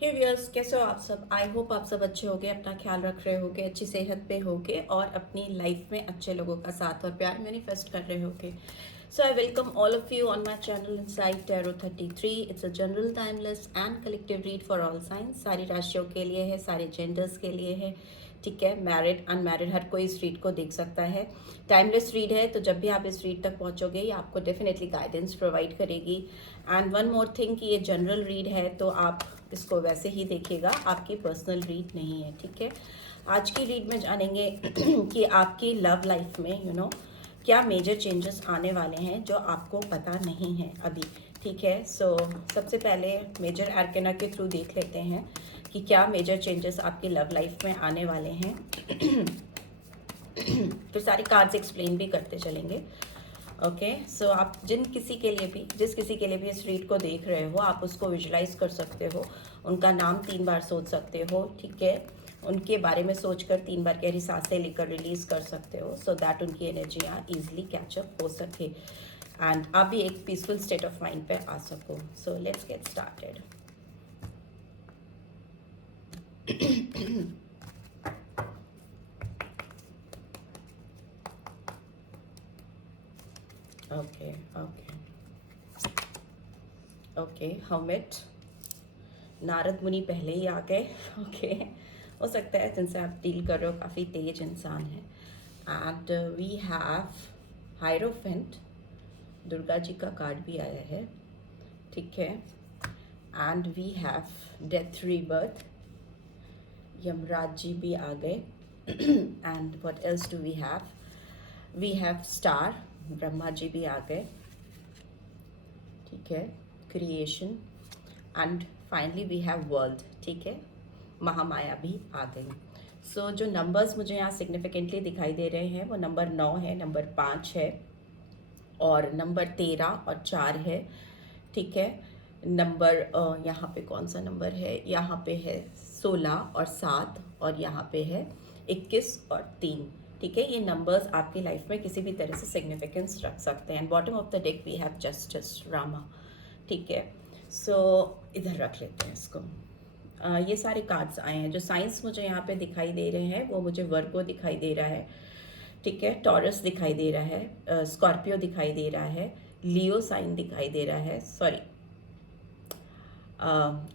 हे viewers, कैसे हो आप सब। आई होप आप सब अच्छे होगे, अपना ख्याल रख रहे होगे, अच्छी सेहत पे होगे और अपनी लाइफ में अच्छे लोगों का साथ और प्यार मैनिफेस्ट कर रहे होगे। So I welcome all of you on my channel inside tarot 33। It's a general timeless and collective read for all signs. सारी राशियों के लिए है, सारे जेंडर्स के लिए है। ठीक है, मैरिड अनमैरिड हर कोई इस रीड को देख सकता है। टाइमलेस रीड है, तो जब भी आप इस रीड तक पहुंचोगे ये आपको डेफिनेटली गाइडेंस प्रोवाइड करेगी। एंड वन मोर थिंग कि ये जनरल रीड है, तो आप इसको वैसे ही देखिएगा, आपकी पर्सनल रीड नहीं है। ठीक है, आज की रीड में जानेंगे कि आपकी लव लाइफ में क्या मेजर चेंजेस आने वाले हैं जो आपको पता नहीं है अभी। ठीक है, सो सबसे पहले मेजर आर्केना के थ्रू देख लेते हैं कि क्या मेजर चेंजेस आपकी लव लाइफ में आने वाले हैं। फिर सारी कार्ड्स एक्सप्लेन भी करते चलेंगे। ओके, सो आप जिस किसी के लिए भी इस रीड को देख रहे हो, आप उसको विजुलाइज कर सकते हो, उनका नाम 3 बार सोच सकते हो। ठीक है, उनके बारे में सोचकर 3 बार गहरी सांसें लेकर रिलीज कर सकते हो, सो दैट उनकी एनर्जियाँ ईजिली कैचअप हो सके एंड आप भी एक पीसफुल स्टेट ऑफ माइंड पे आ सको। So let's get started. Okay okay okay, hermit, Narad मुनि पहले ही आ गए। ओके, हो सकता है जिनसे आप डील कर रहे हो काफ़ी तेज इंसान है। And we have hierophant, Durga ji का कार्ड भी आया है। ठीक है, and we have death rebirth, Yamraj ji भी आ गए। And what else do we have star, Brahma ji भी आ गए। ठीक है, creation and finally we have world. ठीक है, महामाया भी आ गई। सो जो नंबर्स मुझे यहाँ सिग्निफिकेंटली दिखाई दे रहे हैं वो नंबर 9 है, नंबर 5 है और नंबर 13 और 4 है। ठीक है, नंबर यहाँ पे कौन सा नंबर है, यहाँ पे है 16 और 7 और यहाँ पे है 21 और 3। ठीक है, ये नंबर्स आपकी लाइफ में किसी भी तरह से सिग्निफिकेंस रख सकते हैं। Bottom of the deck we have justice, Rama. ठीक है, सो इधर रख लेते हैं इसको। ये सारे कार्ड्स आए हैं। जो साइंस मुझे यहाँ पे दिखाई दे रहे हैं वो मुझे वर्गो दिखाई दे रहा है। ठीक है, टॉरस दिखाई दे रहा है, स्कॉर्पियो दिखाई दे रहा है, लियो साइन दिखाई दे रहा है, सॉरी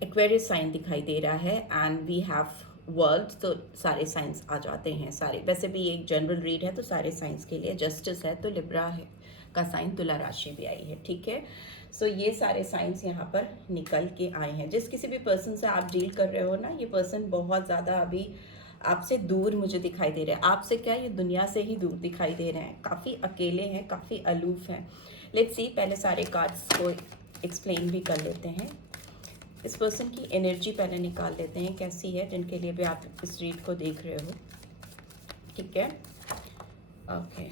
एक्वेरियस साइन दिखाई दे रहा है एंड वी हैव वर्ल्ड। तो सारे साइंस आ जाते हैं सारे। वैसे भी एक जनरल रीड है तो सारे साइंस के लिए। जस्टिस है तो लिब्रा है का साइन, तुला राशि भी आई है। ठीक है, सो ये सारे साइंस यहाँ पर निकल के आए हैं। जिस किसी भी पर्सन से आप डील कर रहे हो ना, ये पर्सन बहुत ज़्यादा अभी आपसे दूर मुझे दिखाई दे रहे हैं। आपसे क्या, ये दुनिया से ही दूर दिखाई दे रहे हैं, काफ़ी अकेले हैं, काफ़ी अलूफ हैं। लेट्स सी, पहले सारे कार्ड्स को एक्सप्लेन भी कर लेते हैं। इस पर्सन की एनर्जी पहले निकाल लेते हैं कैसी है, जिनके लिए भी आप इस रीड को देख रहे हो। ठीक है, ओके,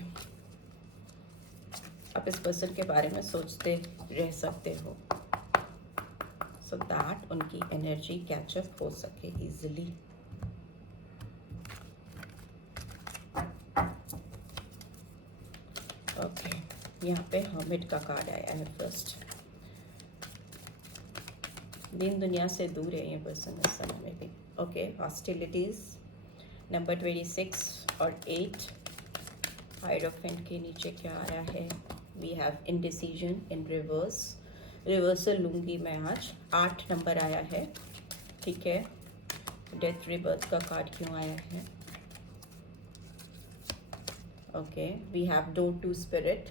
आप इस पर्सन के बारे में सोचते रह सकते हो सो दैट उनकी एनर्जी कैचअप हो सके इजीली। ओके, यहाँ पे हर्मिट का कार्ड आया है फर्स्ट। दिन दुनिया से दूर है ये पर्सन इस समय में भी। ओके, हॉस्टिलिटीज, नंबर 26 और 8। हायरोफेंट के नीचे क्या आ रहा है, we have indecision in reverse. Reversal लूँगी मैं आज। 8 नंबर आया है। ठीक है, डेथ रिबर्थ का कार्ड क्यों आया है। Okay, we have don't to spirit,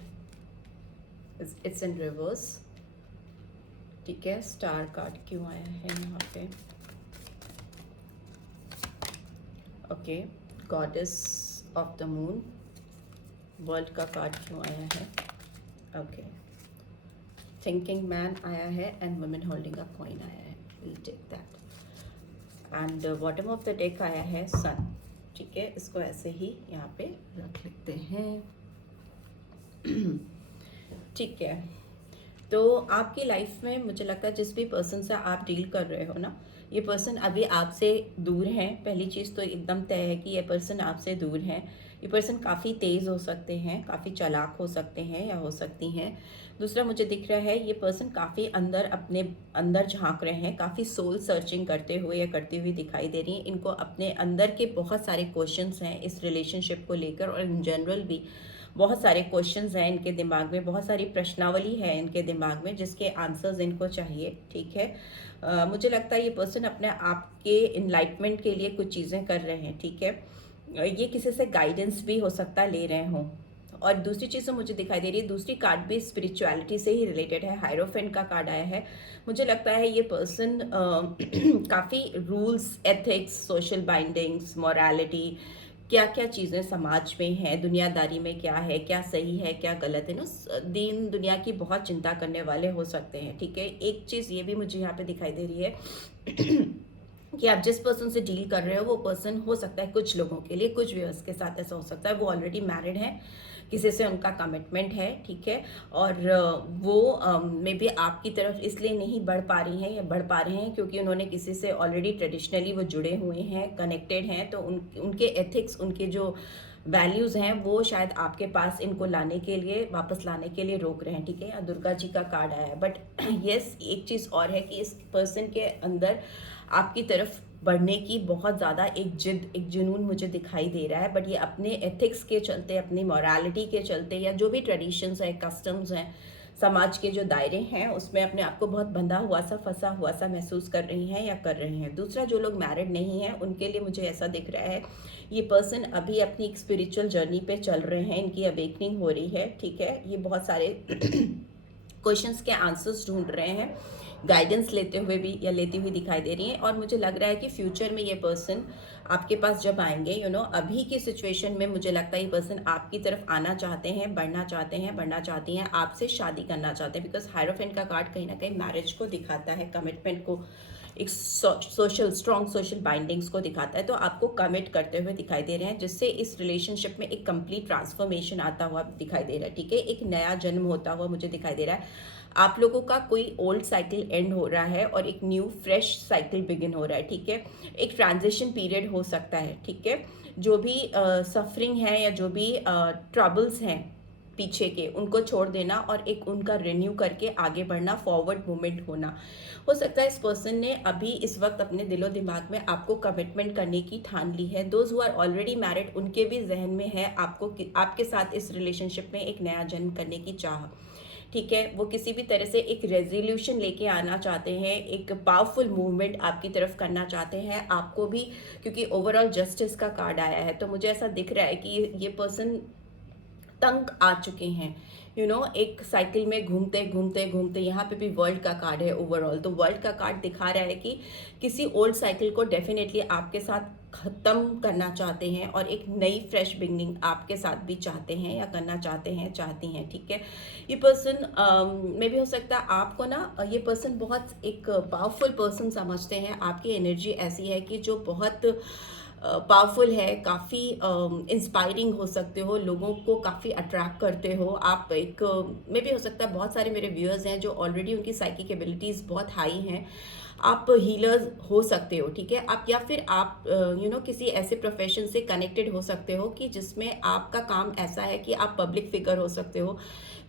it's in reverse. ठीक है, स्टार कार्ड क्यों आया है यहाँ पे। Okay, goddess of the moon, world का कार्ड क्यों आया है। ओके, थिंकिंग मैन आया है and women holding a coin आया है, will take that. And bottom of the deck आया है सन। ठीक है, इसको ऐसे ही यहाँ पे रख लेते हैं। ठीक है, तो आपकी लाइफ में मुझे लगता है जिस भी पर्सन से आप डील कर रहे हो ना, ये पर्सन अभी आपसे दूर हैं। पहली चीज़ तो एकदम तय है कि ये पर्सन आपसे दूर हैं। ये पर्सन काफ़ी तेज़ हो सकते हैं, काफ़ी चालाक हो सकते हैं या हो सकती हैं। दूसरा मुझे दिख रहा है ये पर्सन काफ़ी अपने अंदर झांक रहे हैं, काफ़ी सोल सर्चिंग करते हुए या करती हुई दिखाई दे रही हैं। इनको अपने अंदर के बहुत सारे क्वेश्चंस हैं इस रिलेशनशिप को लेकर, और इन जनरल भी बहुत सारे क्वेश्चंस हैं इनके दिमाग में, बहुत सारी प्रश्नावली है इनके दिमाग में जिसके आंसर्स इनको चाहिए। ठीक है, मुझे लगता है ये पर्सन अपने आप के इनलाइटमेंट के लिए कुछ चीज़ें कर रहे हैं। ठीक है, ये किसी से गाइडेंस भी हो सकता है ले रहे हों। और दूसरी चीज़ तो मुझे दिखाई दे रही है, दूसरी कार्ड भी स्पिरिचुअलिटी से ही रिलेटेड है, हायरोफेंट का कार्ड आया है। मुझे लगता है ये पर्सन काफ़ी rules, ethics, social bindings, morality, क्या क्या चीज़ें समाज में हैं, दुनियादारी में क्या है, क्या सही है, क्या गलत है ना, दीन दुनिया की बहुत चिंता करने वाले हो सकते हैं। ठीक है, एक चीज़ ये भी मुझे यहाँ पे दिखाई दे रही है कि आप जिस पर्सन से डील कर रहे हो वो पर्सन हो सकता है कुछ लोगों के लिए, कुछ व्यूअर्स के साथ ऐसा हो सकता है वो ऑलरेडी मैरिड है, किसी से उनका कमिटमेंट है। ठीक है, और वो मे बी आपकी तरफ इसलिए नहीं बढ़ पा रही हैं या बढ़ पा रहे हैं क्योंकि उन्होंने किसी से ऑलरेडी ट्रेडिशनली वो जुड़े हुए हैं, कनेक्टेड हैं, तो उनके एथिक्स, उनके जो वैल्यूज़ हैं वो शायद आपके पास इनको लाने के लिए, वापस लाने के लिए रोक रहे हैं। ठीक है, या दुर्गा जी का कार्ड आया है। बट यस, एक चीज़ और है कि इस पर्सन के अंदर आपकी तरफ बढ़ने की बहुत ज़्यादा एक जिद, एक जुनून मुझे दिखाई दे रहा है। बट ये अपने एथिक्स के चलते, अपनी मॉरालिटी के चलते, या जो भी ट्रेडिशंस हैं, कस्टम्स हैं, समाज के जो दायरे हैं उसमें अपने आप को बहुत बंधा हुआ सा, फंसा हुआ सा महसूस कर रही हैं या कर रहे हैं। दूसरा, जो लोग मैरिड नहीं हैं उनके लिए मुझे ऐसा दिख रहा है ये पर्सन अभी अपनी एक स्पिरिचुअल जर्नी पे चल रहे हैं, इनकी अवेकनिंग हो रही है। ठीक है, ये बहुत सारे क्वेश्चंस के आंसर्स ढूंढ रहे हैं, गाइडेंस लेते हुए भी या लेती हुई दिखाई दे रही हैं। और मुझे लग रहा है कि फ्यूचर में ये पर्सन आपके पास जब आएंगे, अभी की सिचुएशन में मुझे लगता है ये पर्सन आपकी तरफ आना चाहते हैं, बढ़ना चाहते हैं, बढ़ना चाहती हैं, आपसे शादी करना चाहते हैं। बिकॉज हायरोफेंट का कार्ड कहीं ना कहीं मैरिज को दिखाता है, कमिटमेंट को, एक सोशल, स्ट्रॉन्ग सोशल बाइंडिंग्स को दिखाता है। तो आपको कमिट करते हुए दिखाई दे रहे हैं, जिससे इस रिलेशनशिप में एक कंप्लीट ट्रांसफॉर्मेशन आता हुआ दिखाई दे रहा है। ठीक है, एक नया जन्म होता हुआ मुझे दिखाई दे रहा है। आप लोगों का कोई ओल्ड साइकिल एंड हो रहा है और एक न्यू फ्रेश साइकिल बिगिन हो रहा है। ठीक है, एक ट्रांजिशन पीरियड हो सकता है। ठीक है, जो भी सफरिंग है या जो भी ट्रबल्स हैं पीछे के, उनको छोड़ देना और एक उनका रिन्यू करके आगे बढ़ना, फॉरवर्ड मूवमेंट होना। हो सकता है इस पर्सन ने अभी इस वक्त अपने दिलो दिमाग में आपको कमिटमेंट करने की ठान ली है। Those who are already married, उनके भी जहन में है आपके साथ इस रिलेशनशिप में एक नया जन्म करने की चाह। ठीक है, वो किसी भी तरह से एक रेजोल्यूशन लेके आना चाहते हैं, एक पावरफुल मूवमेंट आपकी तरफ करना चाहते हैं, आपको भी, क्योंकि ओवरऑल जस्टिस का कार्ड आया है। तो मुझे ऐसा दिख रहा है कि ये पर्सन तंग आ चुके हैं, एक साइकिल में घूमते घूमते घूमते। यहाँ पे भी वर्ल्ड का कार्ड है ओवरऑल, तो वर्ल्ड का कार्ड दिखा रहा है कि किसी ओल्ड साइकिल को डेफिनेटली आपके साथ ख़त्म करना चाहते हैं और एक नई फ्रेश बिगनिंग आपके साथ भी चाहते हैं या करना चाहते हैं, चाहती हैं। ठीक है, ये पर्सन में भी हो सकता है आपको ये पर्सन बहुत एक पावरफुल पर्सन समझते हैं। आपकी एनर्जी ऐसी है कि जो बहुत पावरफुल है, काफ़ी इंस्पायरिंग हो सकते हो, लोगों को काफ़ी अट्रैक्ट करते हो आप। एक में भी हो सकता है बहुत सारे मेरे व्यूअर्स हैं जो ऑलरेडी उनकी साइकिक एबिलिटीज़ बहुत हाई हैं, आप हीलर्स हो सकते हो। ठीक है, आप या फिर आप किसी ऐसे प्रोफेशन से कनेक्टेड हो सकते हो कि जिसमें आपका काम ऐसा है कि आप पब्लिक फिगर हो सकते हो,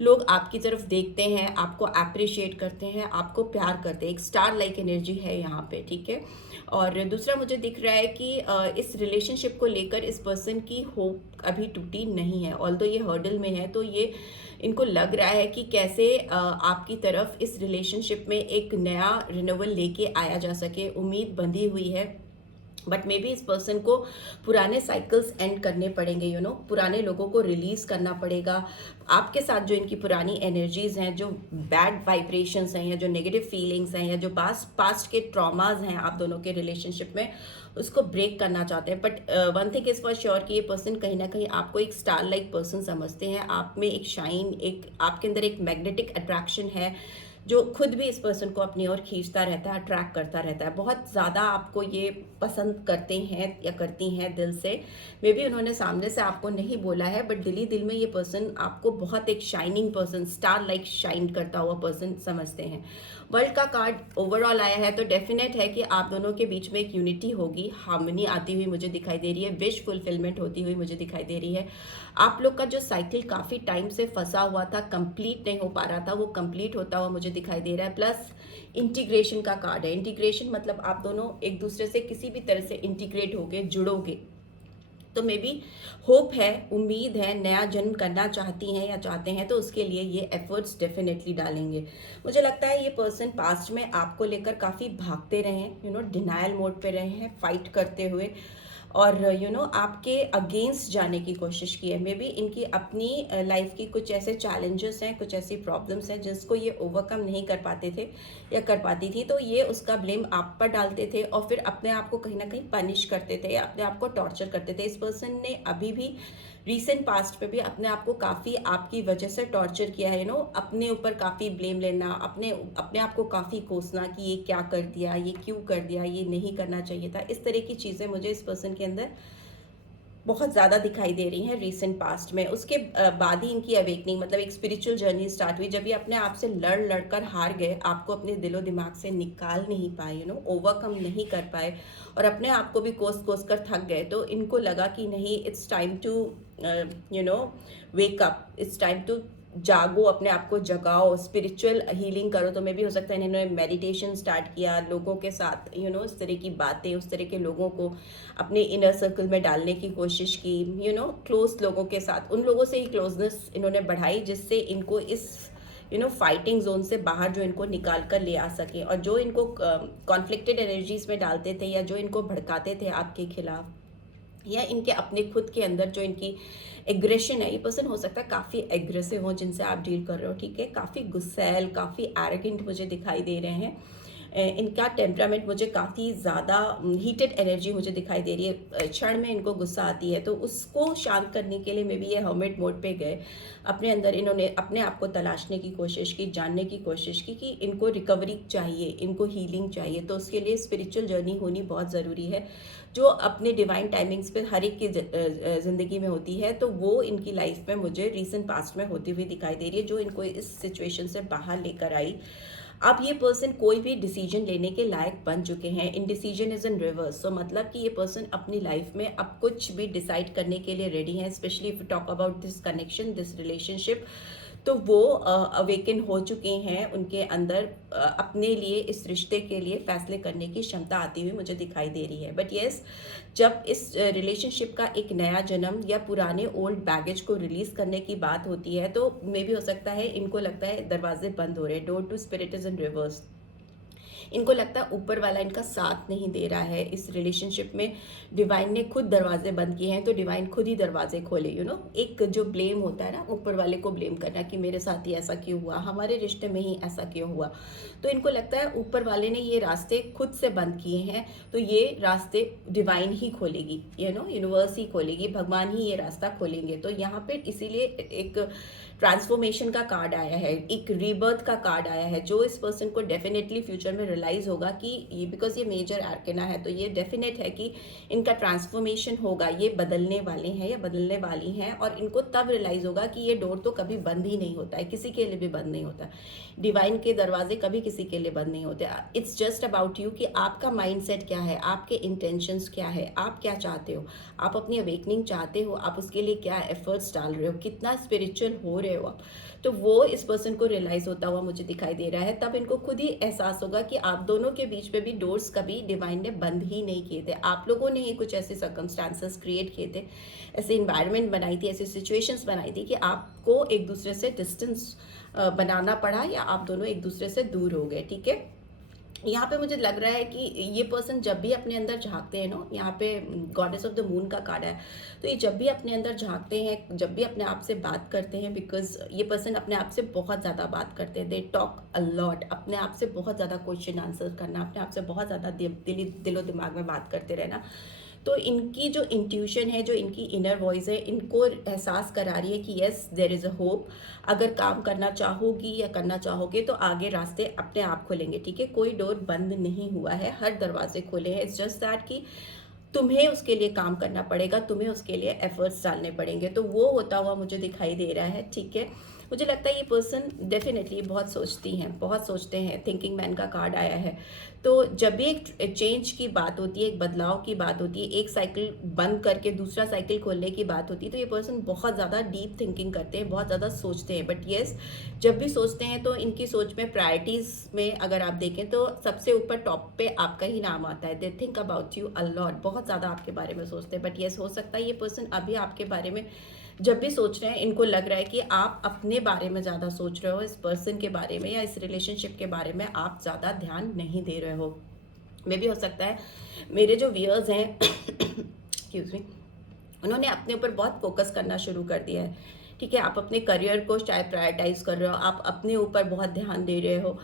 लोग आपकी तरफ देखते हैं, आपको अप्रिशिएट करते हैं, आपको प्यार करते हैं, एक स्टार लाइक एनर्जी है यहाँ पे। ठीक है, और दूसरा मुझे दिख रहा है कि इस रिलेशनशिप को लेकर इस पर्सन की होप अभी टूटी नहीं है, ऑल्दो ये हर्डल में है। तो ये इनको लग रहा है कि कैसे आपकी तरफ इस रिलेशनशिप में एक नया रिन्यूअल लेके आया जा सके, उम्मीद बंधी हुई है। बट मे बी इस पर्सन को पुराने साइकिल्स एंड करने पड़ेंगे, पुराने लोगों को रिलीज करना पड़ेगा। आपके साथ जो इनकी पुरानी एनर्जीज हैं, जो बैड वाइब्रेशंस हैं या जो नेगेटिव फीलिंग्स हैं या जो पास्ट के ट्रॉमाज हैं आप दोनों के रिलेशनशिप में, उसको ब्रेक करना चाहते हैं। But one thing is for sure कि ये पर्सन कहीं ना कहीं आपको एक स्टार लाइक पर्सन समझते हैं, आप में एक शाइन, एक आपके अंदर एक मैग्नेटिक अट्रैक्शन है जो खुद भी इस पर्सन को अपनी ओर खींचता रहता है, अट्रैक्ट करता रहता है, बहुत ज़्यादा आपको ये पसंद करते हैं या करती हैं दिल से। मे बी उन्होंने सामने से आपको नहीं बोला है, बट दिल ही दिल में ये पर्सन आपको बहुत एक shining person, star like shine करता हुआ पर्सन समझते हैं। वर्ल्ड का कार्ड ओवरऑल आया है, तो डेफिनेट है कि आप दोनों के बीच में एक यूनिटी होगी, हार्मनी आती हुई मुझे दिखाई दे रही है, विश फुलफिलमेंट होती हुई मुझे दिखाई दे रही है। आप लोग का जो साइकिल काफ़ी टाइम से फंसा हुआ था, कंप्लीट नहीं हो पा रहा था, वो कंप्लीट होता हुआ मुझे दिखाई दे रहा है। प्लस इंटीग्रेशन का कार्ड है। इंटीग्रेशन मतलब आप दोनों एक दूसरे से किसी भी तरह से इंटीग्रेट होगे, जुड़ोगे। तो मे बी होप है, उम्मीद है, नया जन्म करना चाहती हैं या चाहते हैं, तो उसके लिए ये एफर्ट्स डेफिनेटली डालेंगे। मुझे लगता है ये पर्सन पास्ट में आपको लेकर काफ़ी भागते रहे हैं, डिनायल मोड पे रहे हैं, फाइट करते हुए, और आपके अगेंस्ट जाने की कोशिश की है। मे बी इनकी अपनी लाइफ की कुछ ऐसे चैलेंजेस हैं, कुछ ऐसी प्रॉब्लम्स हैं जिसको ये ओवरकम नहीं कर पाते थे या कर पाती थी, तो ये उसका ब्लेम आप पर डालते थे और फिर अपने आप को कहीं ना कहीं पनिश करते थे या अपने आप को टॉर्चर करते थे। इस पर्सन ने अभी भी रीसेंट पास्ट में भी अपने आप को काफ़ी आपकी वजह से टॉर्चर किया है। अपने ऊपर काफ़ी ब्लेम लेना, अपने अपने आप को काफ़ी कोसना कि ये क्या कर दिया, ये क्यों कर दिया, ये नहीं करना चाहिए था। इस तरह की चीज़ें मुझे इस पर्सन के अंदर बहुत ज़्यादा दिखाई दे रही हैं रीसेंट पास्ट में। उसके बाद ही इनकी अवेकनिंग, मतलब एक स्पिरिचुअल जर्नी स्टार्ट हुई जब ये अपने आप से लड़ कर हार गए, आपको अपने दिलो दिमाग से निकाल नहीं पाए, ओवरकम नहीं कर पाए और अपने आप को भी कोस कोस कर थक गए। तो इनको लगा कि नहीं, it's time to wake up, it's time to जागो, अपने आप को जगाओ, स्पिरिचुअल हीलिंग करो। तो मे भी हो सकता है इन्होंने मेडिटेशन स्टार्ट किया, लोगों के साथ इस तरह की बातें, उस तरह के लोगों को अपने इनर सर्कल में डालने की कोशिश की, क्लोज लोगों के साथ, उन लोगों से ही क्लोजनेस इन्होंने बढ़ाई जिससे इनको इस फाइटिंग जोन से बाहर जो इनको निकाल कर ले आ सके। और जो इनको कॉन्फ्लिक्टेड एनर्जीज में डालते थे या जो इनको भड़काते थे आपके खिलाफ या इनके अपने खुद के अंदर जो इनकी एग्रेशन है, ये पर्सन हो सकता है काफ़ी एग्रेसिव हो जिनसे आप डील कर रहे हो, ठीक है, काफ़ी गुस्सैल, काफ़ी एरोगेंट मुझे दिखाई दे रहे हैं। इनका टेम्परामेंट मुझे काफ़ी ज़्यादा हीटेड एनर्जी मुझे दिखाई दे रही है, क्षण में इनको गुस्सा आती है, तो उसको शांत करने के लिए मे बी ये हर्मिट मोड पे गए। अपने अंदर इन्होंने अपने आप को तलाशने की कोशिश की, जानने की कोशिश की कि इनको रिकवरी चाहिए, इनको हीलिंग चाहिए, तो उसके लिए स्पिरिचुअल जर्नी होनी बहुत ज़रूरी है जो अपने डिवाइन टाइमिंग्स पे हर एक की ज़िंदगी में होती है। तो वो इनकी लाइफ में मुझे रीसेंट पास्ट में होती हुई दिखाई दे रही है, जो इनको इस सिचुएशन से बाहर लेकर आई। अब ये पर्सन कोई भी डिसीजन लेने के लायक बन चुके हैं। In decision is in reverse, so मतलब कि ये पर्सन अपनी लाइफ में अब कुछ भी डिसाइड करने के लिए रेडी है, specially if talk about this connection, this relationship. तो वो अवेकन हो चुके हैं, उनके अंदर अपने लिए, इस रिश्ते के लिए फैसले करने की क्षमता आती हुई मुझे दिखाई दे रही है। बट येस, जब इस रिलेशनशिप का एक नया जन्म या पुराने ओल्ड बैगेज को रिलीज करने की बात होती है, तो मे भी हो सकता है इनको लगता है दरवाजे बंद हो रहे हैं, door to spirit is in reverse. इनको लगता है ऊपर वाला इनका साथ नहीं दे रहा है इस रिलेशनशिप में, डिवाइन ने खुद दरवाजे बंद किए हैं, तो डिवाइन खुद ही दरवाजे खोले। एक जो ब्लेम होता है ना, ऊपर वाले को ब्लेम करना कि मेरे साथ ही ऐसा क्यों हुआ, हमारे रिश्ते में ही ऐसा क्यों हुआ, तो इनको लगता है ऊपर वाले ने ये रास्ते खुद से बंद किए हैं, तो ये रास्ते डिवाइन ही खोलेगी, यूनिवर्स ही खोलेगी, भगवान ही ये रास्ता खोलेंगे। तो यहाँ पे इसीलिए एक ट्रांसफॉर्मेशन का कार्ड आया है, एक रीबर्थ का कार्ड आया है, जो इस पर्सन को डेफिनेटली फ्यूचर में रियलाइज होगा कि ये, बिकॉज ये मेजर आर्केना है, तो ये डेफिनेट है कि इनका ट्रांसफॉर्मेशन होगा, ये बदलने वाले हैं या बदलने वाली हैं, और इनको तब रियलाइज होगा कि ये डोर तो कभी बंद ही नहीं होता है, किसी के लिए भी बंद नहीं होता, डिवाइन के दरवाजे कभी किसी के लिए बंद नहीं होते। इट्स जस्ट अबाउट यू कि आपका माइंडसेट क्या है, आपके इंटेंशंस क्या है, आप क्या चाहते हो, आप अपनी अवेकनिंग चाहते हो, आप उसके लिए क्या एफर्ट्स डाल रहे हो, कितना स्पिरिचुअल हो रहे हो आप, तो वो इस पर्सन को रियलाइज होता हुआ मुझे दिखाई दे रहा है। तब इनको खुद ही एहसास होगा कि आप दोनों के बीच में भी डोर्स कभी डिवाइन ने बंद ही नहीं किए थे, आप लोगों ने ही कुछ ऐसे सर्कमस्टांसेस क्रिएट किए थे, ऐसे इन्वायरमेंट बनाई थी, ऐसी सिचुएशंस बनाई थी कि आपको एक दूसरे से डिस्टेंस बनाना पड़ा या आप दोनों एक दूसरे से दूर हो गए, ठीक है। यहाँ पे मुझे लग रहा है कि ये पर्सन जब भी अपने अंदर झांकते हैं ना, यहाँ पे गॉडेस ऑफ द मून का कार्ड है, तो ये जब भी अपने अंदर झांकते हैं, जब भी अपने आप से बात करते हैं, बिकॉज ये पर्सन अपने आप से बहुत ज़्यादा बात करते हैं, दे टॉक अ लॉट, अपने आप से बहुत ज़्यादा क्वेश्चन आंसर करना, अपने आप से बहुत ज़्यादा दिलो दिमाग में बात करते रहना, तो इनकी जो इंट्यूशन है, जो इनकी इनर वॉइस है, इनको एहसास करा रही है कि yes there is a hope. अगर काम करना चाहोगी या करना चाहोगे तो आगे रास्ते अपने आप खुलेंगे, ठीक है। कोई डोर बंद नहीं हुआ है, हर दरवाजे खुले हैं। इट्स जस्ट दैट कि तुम्हें उसके लिए काम करना पड़ेगा, तुम्हें उसके लिए एफर्ट्स डालने पड़ेंगे। तो वो होता हुआ मुझे दिखाई दे रहा है, ठीक है। मुझे लगता है ये पर्सन डेफिनेटली बहुत सोचती हैं, बहुत सोचते हैं। थिंकिंग मैन का कार्ड आया है। तो जब भी एक चेंज की बात होती है, एक बदलाव की बात होती है, एक साइकिल बंद करके दूसरा साइकिल खोलने की बात होती है, तो ये पर्सन बहुत ज़्यादा डीप थिंकिंग करते हैं, बहुत ज़्यादा सोचते हैं। बट येस, जब भी सोचते हैं तो इनकी सोच में प्रायोरिटीज़ में अगर आप देखें तो सबसे ऊपर टॉप पे आपका ही नाम आता है। They think about you a lot, बहुत ज़्यादा आपके बारे में सोचते हैं। बट येस, हो सकता है ये पर्सन अभी आपके बारे में जब भी सोच रहे हैं, इनको लग रहा है कि आप अपने बारे में ज़्यादा सोच रहे हो, इस पर्सन के बारे में या इस रिलेशनशिप के बारे में आप ज़्यादा ध्यान नहीं दे रहे हो। मे भी हो सकता है मेरे जो व्यूअर्स हैं एक्सक्यूज मी, उन्होंने अपने ऊपर बहुत फोकस करना शुरू कर दिया है, ठीक है। आप अपने करियर को शायद प्रायोरिटाइज कर रहे हो, आप अपने ऊपर बहुत ध्यान दे रहे हो।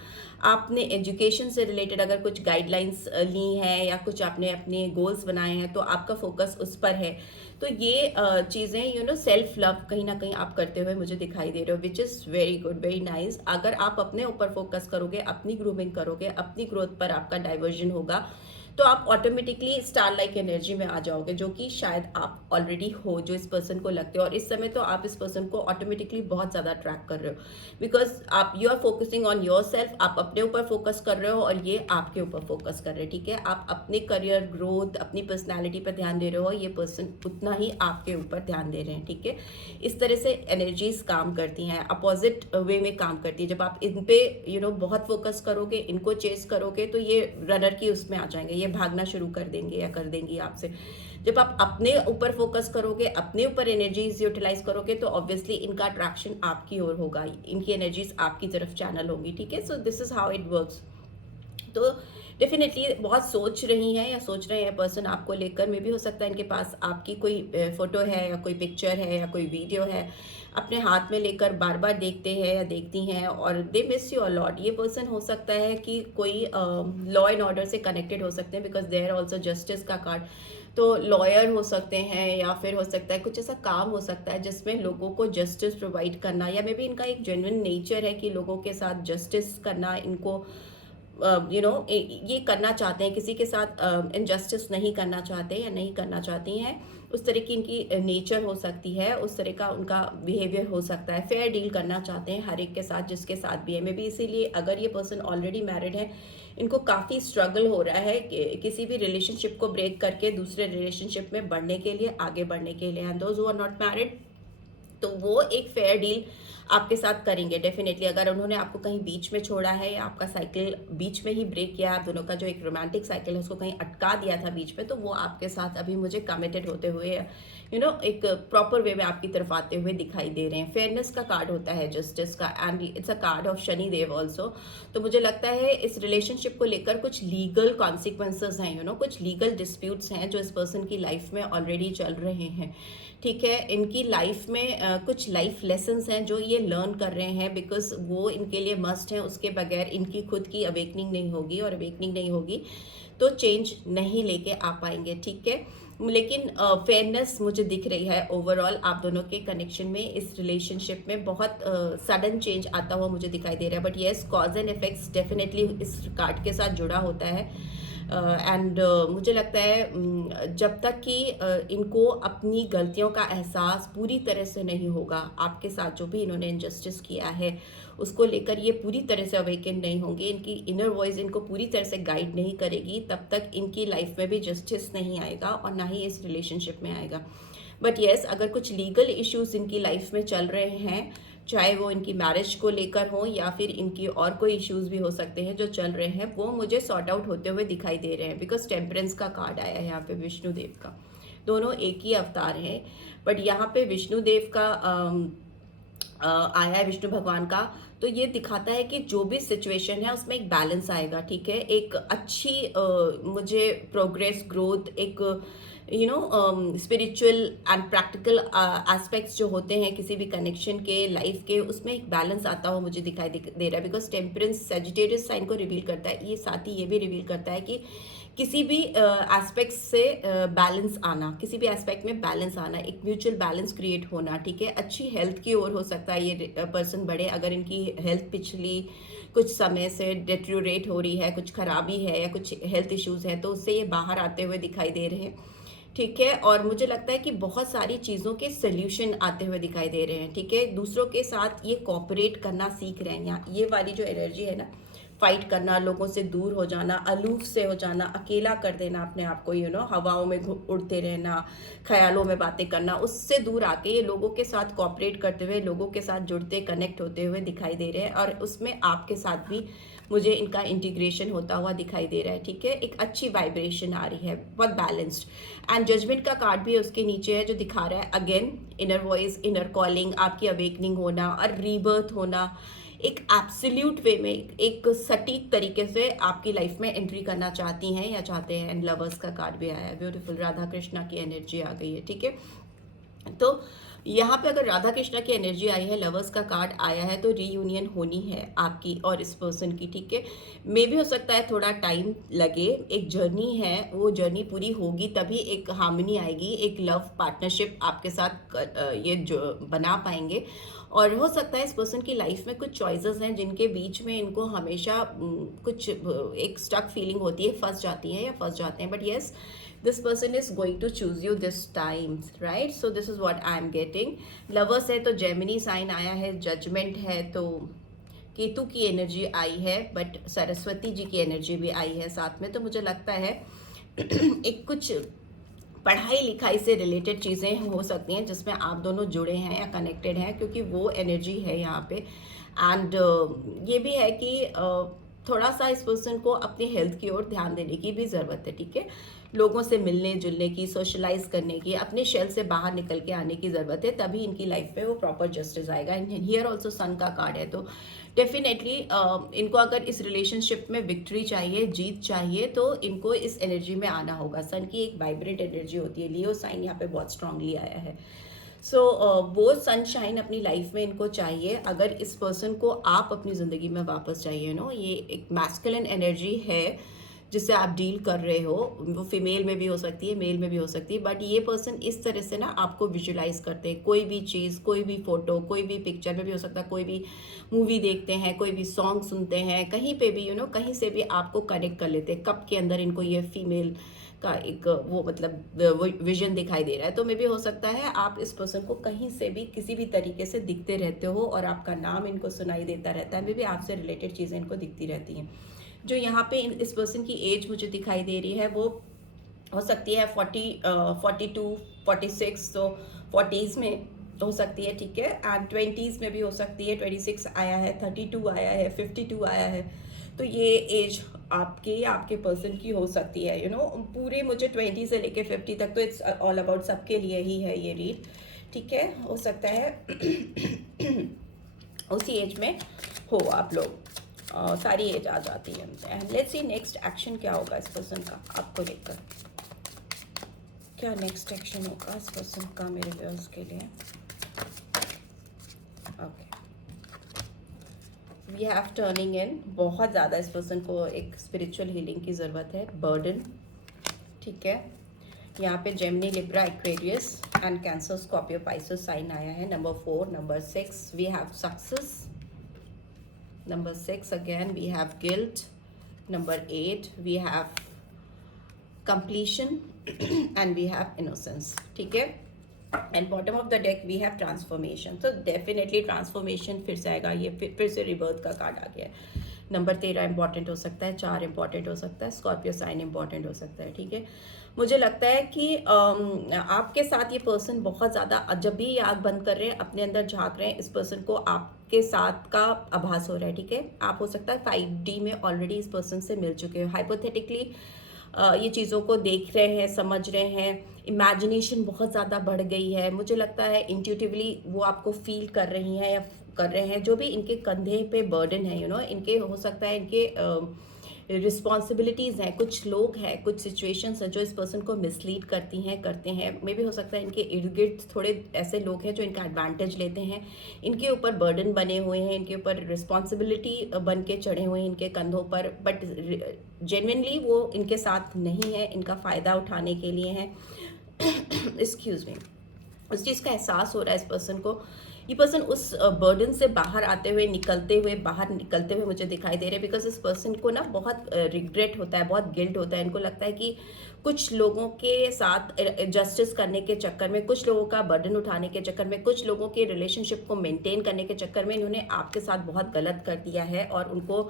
आपने एजुकेशन से रिलेटेड अगर कुछ गाइडलाइंस ली हैं या कुछ आपने अपने गोल्स बनाए हैं तो आपका फोकस उस पर है। तो ये चीज़ें सेल्फ लव कहीं ना कहीं आप करते हुए मुझे दिखाई दे रहे हो, which is very good, very nice. अगर आप अपने ऊपर फोकस करोगे, अपनी ग्रूमिंग करोगे, अपनी ग्रोथ पर आपका डाइवर्जन होगा, तो आप ऑटोमेटिकली स्टार लाइक एनर्जी में आ जाओगे, जो कि शायद आप ऑलरेडी हो, जो इस पर्सन को लगते हो। और इस समय तो आप इस पर्सन को ऑटोमेटिकली बहुत ज़्यादा अट्रैक्ट कर रहे हो, बिकॉज आप you are focusing on yourself. आप अपने ऊपर फोकस कर रहे हो और ये आपके ऊपर फोकस कर रहे हैं, ठीक है। आप अपने करियर ग्रोथ, अपनी पर्सनैलिटी पर ध्यान दे रहे हो, ये पर्सन उतना ही आपके ऊपर ध्यान दे रहे हैं, ठीक है। इस तरह से एनर्जीज काम करती हैं, अपोजिट वे में काम करती है। जब आप इन पे बहुत फोकस करोगे, इनको चेस करोगे, तो ये रनर की उसमें आ जाएंगे, ये भागना शुरू कर देंगे या कर देंगी आपसे। जब आप अपने ऊपर फोकस करोगे, अपने ऊपर एनर्जीज यूटिलाइज करोगे, तो ऑब्वियसली इनका अट्रैक्शन आपकी ओर होगा, इनकी एनर्जीज आपकी तरफ चैनल होंगी, ठीक है। So this is how it works. तो डेफिनेटली बहुत सोच रही हैं या सोच रहे हैं पर्सन आपको लेकर। में भी हो सकता है इनके पास आपकी कोई फोटो है या कोई पिक्चर है या कोई वीडियो है, अपने हाथ में लेकर बार बार देखते हैं या देखती हैं, और they miss you a lot. ये पर्सन हो सकता है कि कोई लॉ एंड ऑर्डर से कनेक्टेड हो सकते हैं, because they are also justice का कार्ड। तो लॉयर हो सकते हैं, या फिर हो सकता है कुछ ऐसा काम हो सकता है जिसमें लोगों को जस्टिस प्रोवाइड करना, या मे बी इनका एक जेन्युइन नेचर है कि लोगों के साथ जस्टिस करना, इनको ये करना चाहते हैं, किसी के साथ इनजस्टिस नहीं करना चाहते या नहीं करना चाहती हैं। उस तरह की इनकी नेचर हो सकती है, उस तरह का उनका बिहेवियर हो सकता है। फेयर डील करना चाहते हैं हर एक के साथ, जिसके साथ भी है। मे बी इसीलिए अगर ये पर्सन ऑलरेडी मैरिड है, इनको काफ़ी स्ट्रगल हो रहा है कि किसी भी रिलेशनशिप को ब्रेक करके दूसरे रिलेशनशिप में बढ़ने के लिए, आगे बढ़ने के लिए। And those who are not married, तो वो एक फेयर डील आपके साथ करेंगे डेफिनेटली। अगर उन्होंने आपको कहीं बीच में छोड़ा है या आपका साइकिल बीच में ही ब्रेक किया, आप दोनों का जो एक रोमांटिक साइकिल है उसको कहीं अटका दिया था बीच में, तो वो आपके साथ अभी मुझे कमिटेड होते हुए एक प्रॉपर वे में आपकी तरफ आते हुए दिखाई दे रहे हैं। फेयरनेस का कार्ड होता है जस्टिस का, and it's a card of Shani Dev also. तो मुझे लगता है इस रिलेशनशिप को लेकर कुछ लीगल कॉन्सिक्वेंसेज हैं, कुछ लीगल डिस्प्यूट्स हैं जो इस पर्सन की लाइफ में ऑलरेडी चल रहे हैं, ठीक है। इनकी लाइफ में कुछ लाइफ लेसन्स हैं जो ये लर्न कर रहे हैं, बिकॉज वो इनके लिए मस्ट है। उसके बगैर इनकी खुद की अवेकनिंग नहीं होगी, और अवेकनिंग नहीं होगी तो चेंज नहीं लेके आ पाएंगे, ठीक है। लेकिन फेयरनेस मुझे दिख रही है ओवरऑल आप दोनों के कनेक्शन में, इस रिलेशनशिप में बहुत सडन चेंज आता हुआ मुझे दिखाई दे रहा है। But yes, cause and effects definitely इस कार्ड के साथ जुड़ा होता है। एंड मुझे लगता है जब तक कि इनको अपनी गलतियों का एहसास पूरी तरह से नहीं होगा, आपके साथ जो भी इन्होंने इनजस्टिस किया है उसको लेकर ये पूरी तरह से अवेकन नहीं होंगे, इनकी इनर वॉइस इनको पूरी तरह से गाइड नहीं करेगी, तब तक इनकी लाइफ में भी जस्टिस नहीं आएगा और ना ही इस रिलेशनशिप में आएगा। बट येस, अगर कुछ लीगल इश्यूज इनकी लाइफ में चल रहे हैं, चाहे वो इनकी मैरिज को लेकर हो या फिर इनकी और कोई इश्यूज भी हो सकते हैं जो चल रहे हैं, वो मुझे सॉर्ट आउट होते हुए दिखाई दे रहे हैं। बिकॉज टेम्परेंस का कार्ड आया है यहाँ पे विष्णुदेव का, दोनों एक ही अवतार हैं, बट यहाँ पे विष्णुदेव का आया है, विष्णु भगवान का। तो ये दिखाता है कि जो भी सिचुएशन है उसमें एक बैलेंस आएगा, ठीक है। एक अच्छी मुझे प्रोग्रेस, ग्रोथ, एक स्पिरिचुअल एंड प्रैक्टिकल एस्पेक्ट्स जो होते हैं किसी भी कनेक्शन के, लाइफ के, उसमें एक बैलेंस आता हुआ मुझे दिखाई दे रहा है। बिकॉज टेम्परेंस सैजिटेरियस साइन को रिवील करता है, ये साथ ही ये भी रिवील करता है कि किसी भी एस्पेक्ट से बैलेंस आना, किसी भी एस्पेक्ट में बैलेंस आना, एक म्यूचुअल बैलेंस क्रिएट होना, ठीक है। अच्छी हेल्थ की ओर हो सकता है ये पर्सन बढ़े, अगर इनकी हेल्थ पिछली कुछ समय से डिटेरियोरेट हो रही है, कुछ खराबी है या कुछ हेल्थ इश्यूज है, तो उससे ये बाहर आते हुए दिखाई दे रहे हैं, ठीक है। और मुझे लगता है कि बहुत सारी चीज़ों के सोल्यूशन आते हुए दिखाई दे रहे हैं, ठीक है। दूसरों के साथ ये कोऑपरेट करना सीख रहे हैं। यहाँ ये वाली जो एनर्जी है ना, फाइट करना, लोगों से दूर हो जाना, अलूफ से हो जाना, अकेला कर देना अपने आप को, हवाओं में उड़ते रहना, ख्यालों में बातें करना, उससे दूर आके ये लोगों के साथ कोऑपरेट करते हुए, लोगों के साथ जुड़ते कनेक्ट होते हुए दिखाई दे रहे हैं। और उसमें आपके साथ भी मुझे इनका इंटीग्रेशन होता हुआ दिखाई दे रहा है, ठीक है। एक अच्छी वाइब्रेशन आ रही है, बहुत बैलेंस्ड। एंड जजमेंट का कार्ड भी उसके नीचे है, जो दिखा रहा है again inner voice, inner calling, आपकी अवेकनिंग होना और रीबर्थ होना, एक एब्सोल्यूट वे में, एक सटीक तरीके से आपकी लाइफ में एंट्री करना चाहती हैं या चाहते हैं। एंड लवर्स का कार्ड भी आया है, ब्यूटीफुल, राधा कृष्णा की एनर्जी आ गई है, ठीक है। तो यहाँ पे अगर राधा कृष्णा की एनर्जी आई है, लवर्स का कार्ड आया है, तो रीयूनियन होनी है आपकी और इस पर्सन की, ठीक है। मे भी हो सकता है थोड़ा टाइम लगे, एक जर्नी है, वो जर्नी पूरी होगी तभी एक हार्मनी आएगी, एक लव पार्टनरशिप आपके साथ ये जो बना पाएंगे। और हो सकता है इस पर्सन की लाइफ में कुछ चॉइसेस हैं जिनके बीच में इनको हमेशा कुछ एक स्टक फीलिंग होती है, फंस जाती हैं या फंस जाते हैं। But yes, this person is going to choose you this time, right? So this is what I am getting. Lovers है तो जेमिनी साइन आया है, जजमेंट है तो केतु की एनर्जी आई है, बट सरस्वती जी की एनर्जी भी आई है साथ में। तो मुझे लगता है एक कुछ पढ़ाई लिखाई से रिलेटेड चीज़ें हो सकती हैं जिसमें आप दोनों जुड़े हैं या कनेक्टेड हैं, क्योंकि वो एनर्जी है यहाँ पे। एंड ये भी है कि थोड़ा सा इस पर्सन को अपनी हेल्थ की ओर ध्यान देने की भी ज़रूरत है, ठीक है। लोगों से मिलने जुलने की, सोशलाइज करने की, अपने शेल से बाहर निकल के आने की ज़रूरत है, तभी इनकी लाइफ में वो प्रॉपर जस्टिस आएगा। एंड हियर ऑल्सो सन का कार्ड है, तो डेफिनेटली इनको अगर इस रिलेशनशिप में विक्ट्री चाहिए, जीत चाहिए, तो इनको इस एनर्जी में आना होगा। सन की एक वाइब्रेंट एनर्जी होती है, लियो साइन यहाँ पे बहुत स्ट्रांगली आया है। सो वो सनशाइन अपनी लाइफ में इनको चाहिए, अगर इस पर्सन को आप अपनी ज़िंदगी में वापस चाहिए। ये एक मैस्कुलिन एनर्जी है जिससे आप डील कर रहे हो, वो फीमेल में भी हो सकती है, मेल में भी हो सकती है। बट ये पर्सन इस तरह से ना आपको विजुलाइज करते हैं, कोई भी चीज़, कोई भी फोटो, कोई भी पिक्चर में भी हो सकता है, कोई भी मूवी देखते हैं, कोई भी सॉन्ग सुनते हैं, कहीं पे भी कहीं से भी आपको कनेक्ट कर लेते हैं। कब के अंदर इनको ये फीमेल का एक वो मतलब विजन दिखाई दे रहा है। तो मे भी हो सकता है आप इस पर्सन को कहीं से भी किसी भी तरीके से दिखते रहते हो और आपका नाम इनको सुनाई देता रहता है, मे भी आपसे रिलेटेड चीज़ें इनको दिखती रहती हैं। जो यहाँ पे इस पर्सन की एज मुझे दिखाई दे रही है वो हो सकती है 42, 46, तो 40s में हो सकती है, ठीक है। एंड 20s में भी हो सकती है, 26 आया है, 32 आया है, 52 आया है। तो ये एज आपके पर्सन की हो सकती है, पूरे मुझे 20 से लेके 50 तक, तो इट्स ऑल अबाउट सबके लिए ही है ये रीड, ठीक है। हो सकता है उसी एज में हो आप लोग, सारी एज आ जाती है। And let's see next action क्या होगा इस पर्सन का आपको लेकर, क्या नेक्स्ट एक्शन होगा इस पर्सन का मेरे व्यूअर्स के लिए। Okay, we have turning in, बहुत ज़्यादा इस पर्सन को एक स्पिरिचुअल हीलिंग की ज़रूरत है, बर्डन, ठीक है। यहाँ पे Gemini, Libra, Aquarius and Cancer, Scorpio, Pisces sign आया है। Number 4, number 6 we have success, number 6 again we have guilt, number 8 we have completion and we have innocence, ठीक है। And bottom of the deck we have transformation, तो definitely transformation फिर से आएगा, ये फिर से रिबर्थ का कार्ड आ गया है। नंबर 13 इंपॉर्टेंट हो सकता है, 4 इंपॉर्टेंट हो सकता है, स्कॉर्पियो साइन इंपॉर्टेंट हो सकता है, ठीक है। मुझे लगता है कि आपके साथ ये पर्सन बहुत ज़्यादा, जब भी आग बंद कर रहे हैं, अपने अंदर झांक रहे हैं, इस पर्सन को आपके साथ का आभास हो रहा है, ठीक है। आप हो सकता है 5D में ऑलरेडी इस पर्सन से मिल चुके हो, हाइपोथेटिकली ये चीज़ों को देख रहे हैं, समझ रहे हैं, इमेजिनेशन बहुत ज़्यादा बढ़ गई है। मुझे लगता है इंट्यूटिवली वो आपको फील कर रही हैं या कर रहे हैं, जो भी इनके कंधे पे बर्डन है, इनके हो सकता है इनके रिस्पॉन्सिबिलिटीज़ हैं, कुछ लोग हैं, कुछ सिचुएशंस हैं जो इस पर्सन को मिसलीड करती हैं, करते हैं। मे भी हो सकता है इनके इर्द गिर्द थोड़े ऐसे लोग हैं जो इनका एडवांटेज लेते हैं, इनके ऊपर बर्डन बने हुए हैं, इनके ऊपर रिस्पॉन्सिबिलिटी बन के चढ़े हुए हैं इनके कंधों पर, बट जेन्युइनली वो इनके साथ नहीं है, इनका फ़ायदा उठाने के लिए है। Excuse me. उस चीज़ का एहसास हो रहा है इस पर्सन को। ये पर्सन उस बर्डन से बाहर निकलते हुए मुझे दिखाई दे रहे हैं, बिकॉज इस पर्सन को ना बहुत रिग्रेट होता है, बहुत गिल्ट होता है। इनको लगता है कि कुछ लोगों के साथ जस्टिस करने के चक्कर में, कुछ लोगों का बर्डन उठाने के चक्कर में, कुछ लोगों के रिलेशनशिप को मेंटेन करने के चक्कर में इन्होंने आपके साथ बहुत गलत कर दिया है और उनको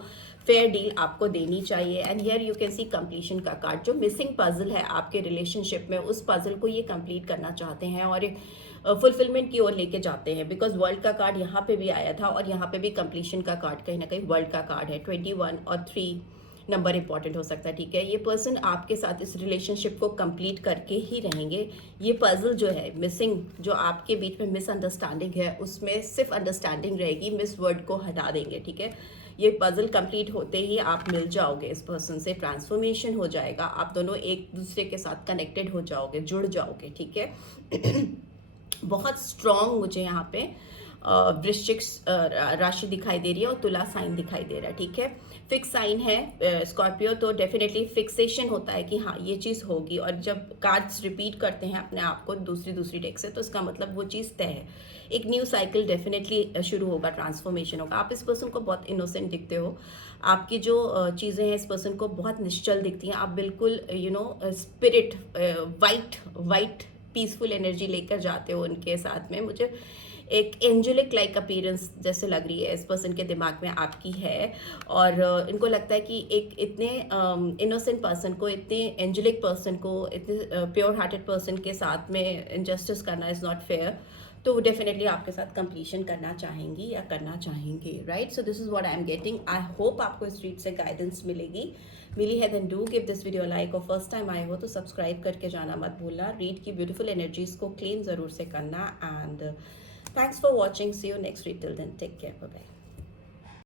फेयर डील आपको देनी चाहिए। And here you can see completion का कार्ड। जो मिसिंग पजल है आपके रिलेशनशिप में, उस पजल को ये कंप्लीट करना चाहते हैं और फुलफिलमेंट की ओर लेके जाते हैं। बिकॉज वर्ल्ड का कार्ड यहाँ पे भी आया था और यहाँ पे भी कंप्लीशन का कार्ड कहीं ना कहीं वर्ल्ड का कार्ड है। 21 और 3 नंबर इंपॉर्टेंट हो सकता है, ठीक है। ये पर्सन आपके साथ इस रिलेशनशिप को कंप्लीट करके ही रहेंगे। ये पजल जो है मिसिंग, जो आपके बीच में मिसअंडरस्टैंडिंग है, उसमें सिर्फ अंडरस्टैंडिंग रहेगी, मिस वर्ड को हटा देंगे, ठीक है। ये पजल कंप्लीट होते ही आप मिल जाओगे इस पर्सन से, ट्रांसफॉर्मेशन हो जाएगा, आप दोनों एक दूसरे के साथ कनेक्टेड हो जाओगे, जुड़ जाओगे, ठीक है। बहुत स्ट्रॉन्ग मुझे यहाँ पे वृश्चिक राशि दिखाई दे रही है और तुला साइन दिखाई दे रहा है, ठीक है। फिक्स साइन है स्कॉर्पियो, तो डेफिनेटली फिक्सेशन होता है कि हाँ ये चीज़ होगी। और जब कार्ड्स रिपीट करते हैं अपने आप को दूसरी डेक से, तो इसका मतलब वो चीज़ तय है। एक न्यू साइकिल डेफिनेटली शुरू होगा, ट्रांसफॉर्मेशन होगा। आप इस पर्सन को बहुत इनोसेंट दिखते हो, आपकी जो चीज़ें हैं इस पर्सन को बहुत निश्चल दिखती हैं। आप बिल्कुल स्पिरिट वाइट पीसफुल एनर्जी लेकर जाते हो उनके साथ में। मुझे एक एंजेलिक लाइक अपीयरेंस जैसे लग रही है इस पर्सन के दिमाग में आपकी है। और इनको लगता है कि एक इतने इनोसेंट पर्सन को, इतने एंजेलिक पर्सन को, इतने प्योर हार्टेड पर्सन के साथ में इनजस्टिस करना इज़ नॉट फेयर। तो वो डेफिनेटली आपके साथ कंप्लीशन करना चाहेंगी या करना चाहेंगे, right. So this is what I am getting. I hope आपको इस रीड से गाइडेंस मिली है। Then do give this video like, और फर्स्ट टाइम आए हो तो सब्सक्राइब करके जाना मत भूलना। रीड की ब्यूटीफुल एनर्जीज को क्लीन ज़रूर से करना। And thanks for watching. See you next read. Till then take care, bye bye.